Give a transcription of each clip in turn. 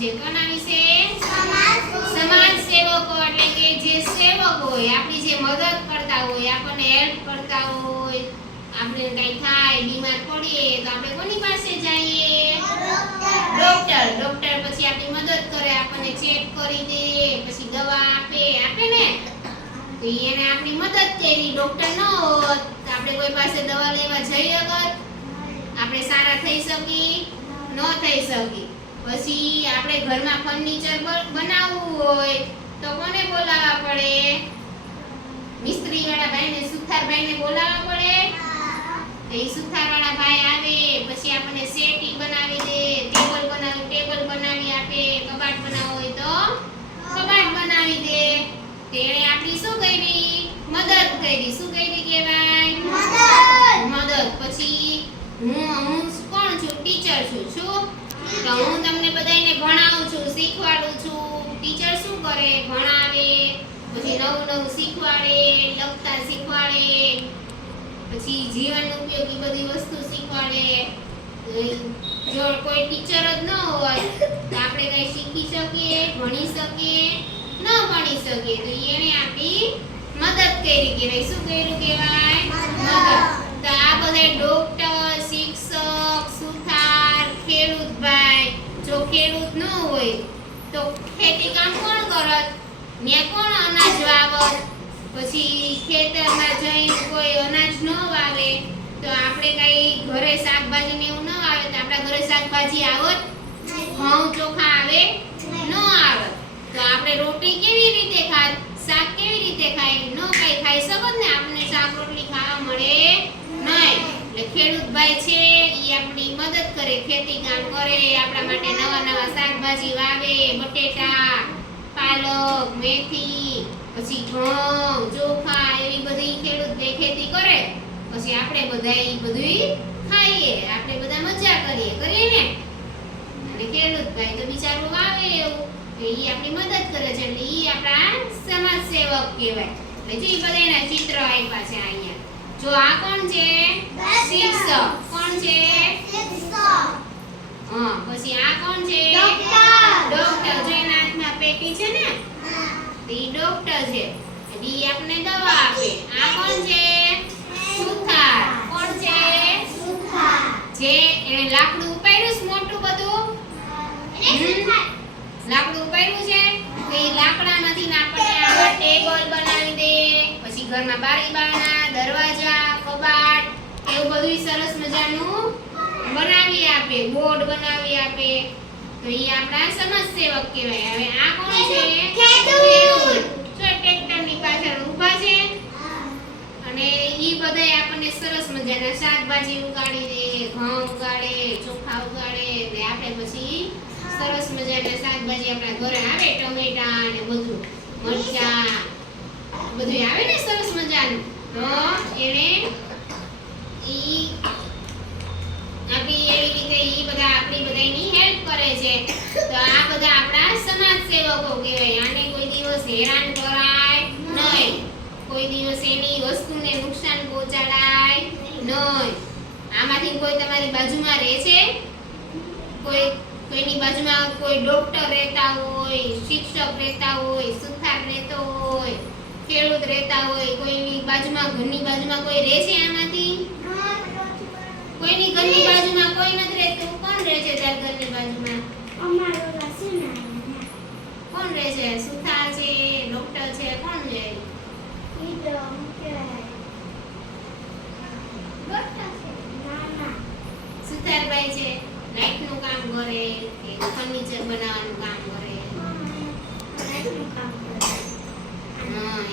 છે કોના વિશે સમાજ સેવકો, એટલે કે જે સેવક હોય, આપણી જે મદદ કરતા હોય, આપણને હેલ્પ કરતા હોય, આપણે કઈ થાય, બીમાર પડીએ, તો આપણે કોની પાસે જઈએ? ડોક્ટર ડોક્ટર પછી આપણી મદદ કરે, આપણને ચેક કરી દે, પછી દવા આપે આપે ને? તો એને આપણી મદદ કરી ડોક્ટર ન હોત, તો આપણે કોઈ પાસે દવા લેવા જઈ શકત? આપણે સારા થઈ શકી ન થઈ શકી પછી આપણે ઘરમાં ફર્નિચર બનાવવું હોય તો કોને બોલાવવા પડે? મિસ્ત્રી વાળા ભાઈને સુથાર ભાઈને બોલાવવા પડે? તો ઈ સુથાર વાળા ભાઈ આવે પછી આપણને સેટી બનાવી દે ટેબલ બનાવી ટેબલ બનાવી આપે કબાટ બનાવો હોય તો? કબાટ બનાવી દે. તેણે આપણી શું કરી? મદદ કરી. શું કરી કહેવાય? મદદ! પછી હું હું કોણ છું? ટીચર છું. શું? તો હું તમને બધાને ભણાવું છું શીખવાડું છું. ટીચર શું કરે? ભણાવે પછી નવું નવું શીખવાડે લખતા શીખવાડે પછી જીવન ઉપયોગી બધી વસ્તુ શીખવાડે. જો કોઈ ટીચર જ ન હોય તો આપણે કઈ શીખી શકીએ ભણી શકીએ ન ભણી શકીએ. તો એને આપી મદદ કરી કહેવાય શું કર્યું કહેવાય? મદદ. તો આ બધા કામ કોણ કરત? ત્યાં કોણ અનાજ વાવત? પછી ખેતરમાં જઈને કોઈ અનાજ ન વાવે, તો આપણે કઈ ઘરે શાકભાજી ને એવું ન આવે, તો આપણા ઘરે શાકભાજી આવત? ઘઉં ચોખા આવે? ન આવે તો આપણે રોટી કેવી રીતે ખાત? શાક કેવી રીતે ખાય? ન કઈ ખાઈ શકત ને? આપણે શાક રોટલી ખાવા મળે નહીં. એટલે ખેડૂત ભાઈ છે એ આપણી મદદ કરે, ખેતી કામ કરે, આપણા માટે નવા નવા શાકભાજી વાવે, બટેટા પાલક મેથી પછી ઘઉં ચોખા એવી બધી ખેડૂત ભાઈ ખેતી કરે પછી આપણે બધા ઈ બધુંય ખાઈએ આપણે બધા મજા કરીએ કરીએ ને? અને ખેડૂત ભાઈ તો બિચારો વાવે એવું એ આપણી મદદ કરે છે એટલે ઈ આપણા સમાજ સેવક કહેવાય. એટલે જો ઈ બધાના ચિત્ર આપ્યા છે અહીંયા. જો આ કોણ છે? શિક્ષક કોણ છે? હા પછી આ કોણ છે ડોક્ટર જો એના હાથમાં પેટી છે ને ઈ ડોક્ટર છે. એટલે આપને દવા આપે. આ કોણ છે? સુથાર. કોણ છે? જે એને લાકડું ઉપાડ્યું છે મોટું બધું? લાકડું ઉપાડ્યું છે? તો ઈ લાકડામાંથી ને આપણને આવા ટેબલ બનાવી દે. પછી ઘરમાં બારી બારણા દરવાજા કબાટ એવું બધું સરસ મજાનું બનાવી આપે બોર્ડ બનાવી આપે. તો એ આપણા સમાજ સેવક કહેવાય. હવે આ કોણ છે? ખેડૂત. જો ટ્રેક્ટરની પાછળ ઊભા છે. અને ઈ બધાય આપણને સરસ મજાના શાકભાજી ઉગાડી દે ઘઉં ઉગાડે ચોખા ઉગાડે ને આપણે પછી સરસ મજાના શાકભાજી આપણા ઘરે આવે ટમેટા ને બધું. મરચા. બધું આવે ને સરસ મજાનું? તો એને ઈ આપણી એવી રીતે ઈ બધા આપણી બધાની હેલ્પ કરે છે. તો આ બધા આપણા સમાજ સેવકો કહેવાય. આને કોઈ દિવસ હેરાન કરાય નહીં. કોઈ દિવસ એની વસ્તુને નુકસાન પહોંચાડાય નહીં. આમાંથી કોઈ તમારી બાજુમાં રહે છે? કોઈ કોઈની બાજુમાં કોઈ ડોક્ટર રહેતા હોય, શિક્ષક રહેતા હોય, સુથાર રહેતો હોય, ખેડૂત રહેતા હોય, કોઈની બાજુમાં, ઘરની બાજુમાં કોઈ રહે છે આમાંથી કોઈની ઘરની બાજુમાં કોઈ નથી રહેતું. કોણ રહે છે તાર ઘરની બાજુમાં? કોણ રહે છે? સુથાર છે ડોક્ટર છે કોણ રહે? સુથારભાઈ છે લાઈટનું કામ કરે કે ફર્નિચર બનાવવાનું કામ કરે.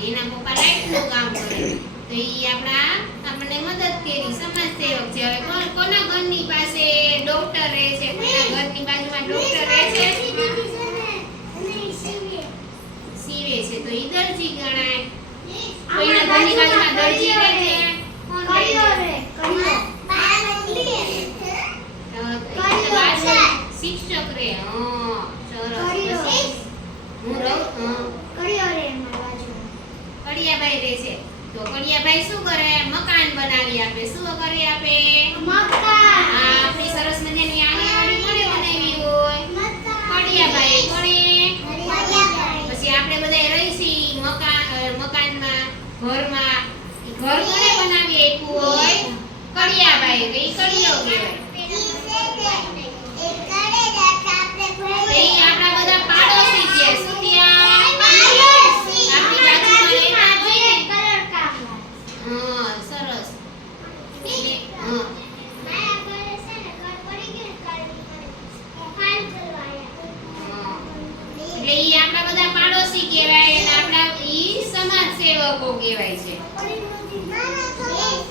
એના પપ્પા લાઈટનું કામ કરે. તો ઈ આપણા આપણને મદદ કરી સમાજ સેવક છે. હવે કોણ કોના ઘરની પાસે ડોક્ટર રહે છે કોના ઘરની બાજુમાં ડોક્ટર રહે છે સીવે છે તો ગણાય. કોઈના બાજુમાં દરજી રહે કોણ શિક્ષક રે. હા સરસ. હું રહું? હા. કડિયાભાઈ રહે છે. તો કડિયાભાઈ શું કરે? મકાન બનાવી આપે. શું કરી આપે? સેવકો કહેવાય છે